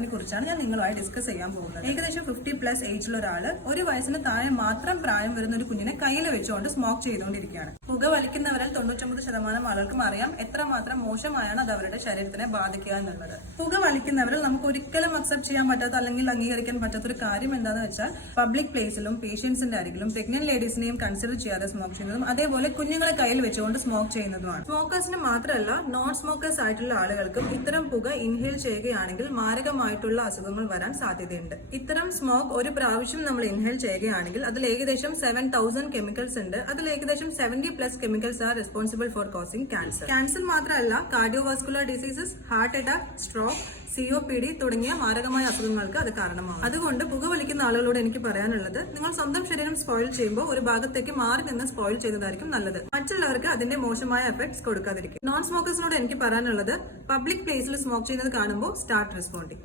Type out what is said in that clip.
സ്വഭാവത്തിനെ കുറിച്ചാണ് ഞാൻ നിങ്ങളുമായി ഡിസ്കസ് ചെയ്യാൻ പോകുന്നത്. ഏകദേശം ഫിഫ്റ്റി പ്ലസ് ഏജിലുള്ള ഒരാൾ ഒരു വയസ്സിന് താഴെ മാത്രം പ്രായം വരുന്ന ഒരു കുഞ്ഞിനെ കയ്യിൽ വെച്ചുകൊണ്ട് സ്മോക്ക് ചെയ്തുകൊണ്ടിരിക്കുകയാണ്. പുക വലിക്കുന്നവരിൽ തൊണ്ണൂറ്റൊമ്പത് ശതമാനം ആളുകൾക്കും അറിയാം എത്രമാത്രം മോശമായാണ് അത് അവരുടെ ശരീരത്തിനെ ബാധിക്കുക എന്നുള്ളത്. പുക വലിക്കുന്നവരിൽ നമുക്ക് ഒരിക്കലും അക്സെപ്റ്റ് ചെയ്യാൻ പറ്റാത്ത അല്ലെങ്കിൽ അംഗീകരിക്കാൻ പറ്റാത്ത ഒരു കാര്യം എന്താണെന്ന് വെച്ചാൽ പബ്ലിക് പ്ലേസിലും പേഷ്യൻസിന്റെ അരികിലും പ്രഗ്നന്റ് ലേഡീസിനെയും കൺസിഡർ ചെയ്യാതെ സ്മോക്ക് ചെയ്യുന്നതും അതേപോലെ കുഞ്ഞുങ്ങളെ കയ്യിൽ വെച്ചുകൊണ്ട് സ്മോക്ക് ചെയ്യുന്നതുമാണ്. സ്മോക്കേഴ്സിന് മാത്രമല്ല നോൺ സ്മോക്കേഴ്സ് ആയിട്ടുള്ള ആളുകൾക്കും ഇത്തരം പുക ഇൻഹേൽ ചെയ്യുകയാണെങ്കിൽ മാരകമായിട്ടുള്ള അസുഖങ്ങൾ വരാൻ സാധ്യതയുണ്ട്. ഇത്തരം സ്മോക്ക് ഒരു പ്രാവശ്യം നമ്മൾ ഇൻഹേൽ ചെയ്യുകയാണെങ്കിൽ അതിൽ ഏകദേശം സെവൻ തൗസൻഡ് കെമിക്കൽസ് ഉണ്ട്. അതിൽ ഏകദേശം seventy plus chemicals are responsible for causing cancer cancer മാത്രമല്ല cardiovascular diseases heart attack stroke C O P D തുടങ്ങിയ മാരകമായ അസുഖങ്ങൾക്ക് അത് കാരണമാകും. അതുകൊണ്ട് പുകവലിക്കുന്ന ആളുകളോട് എനിക്ക് പറയാനുള്ളത് നിങ്ങൾ സ്വന്തം ശരീരം സ്പോയിൽ ചെയ്യുമ്പോൾ ഒരു ഭാഗത്തേക്ക് മാറി നിന്ന് സ്പോയിൽ ചെയ്യുന്നതായിരിക്കും നല്ലത്. മറ്റുള്ളവർക്ക് അതിന്റെ മോശമായ എഫക്ട്സ് കൊടുക്കാതിരിക്കും. നോൺ സ്മോക്കേഴ്സിനോട് എനിക്ക് പറയാനുള്ളത് പബ്ലിക് പ്ലേസിൽ സ്മോക്ക് ചെയ്യുന്നത് കാണുമ്പോൾ സ്റ്റാർട്ട് റെസ്പോണ്ടിങ്